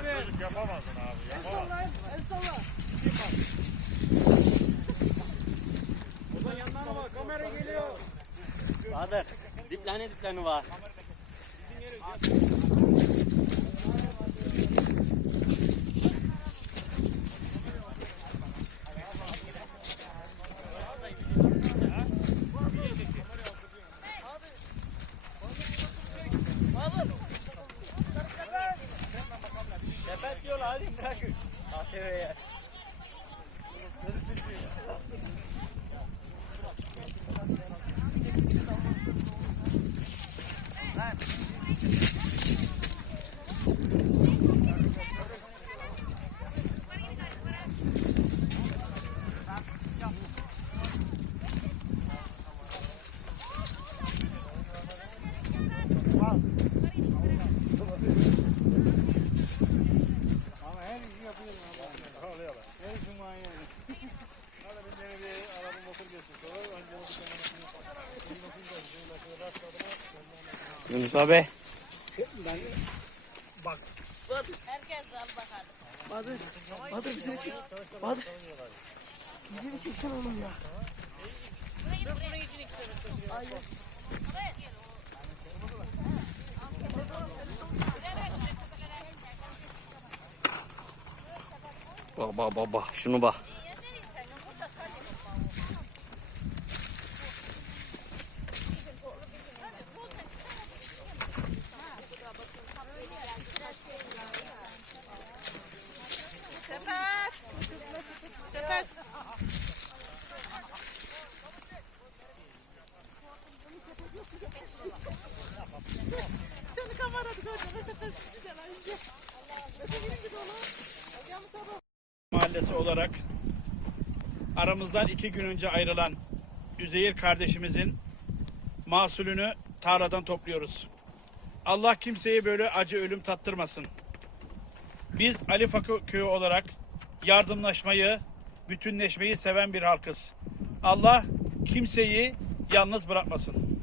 abi. Çocuk yapamazsın abi. El salla, el salla. Ulan yanlarına bak kamera geliyor. Bahadır. Diplerini diplerini var. Sepet diyorlar hadi bırakın. ATV'ye. Ama Yunus abi. Herkes al bakalım. Bahadır, Bahadır bizi çek. Bahadır. Bizi bir çeksen oğlum ya. Gel. Bak bak bak bak şunu bak. Mahallesi olarak aramızdan iki gün önce ayrılan Üzeyir kardeşimizin mahsulünü tarladan topluyoruz. Allah kimseye böyle acı ölüm tattırmasın. Biz Ali Fakı köyü olarak yardımlaşmayı, bütünleşmeyi seven bir halkız. Allah kimseyi yalnız bırakmasın.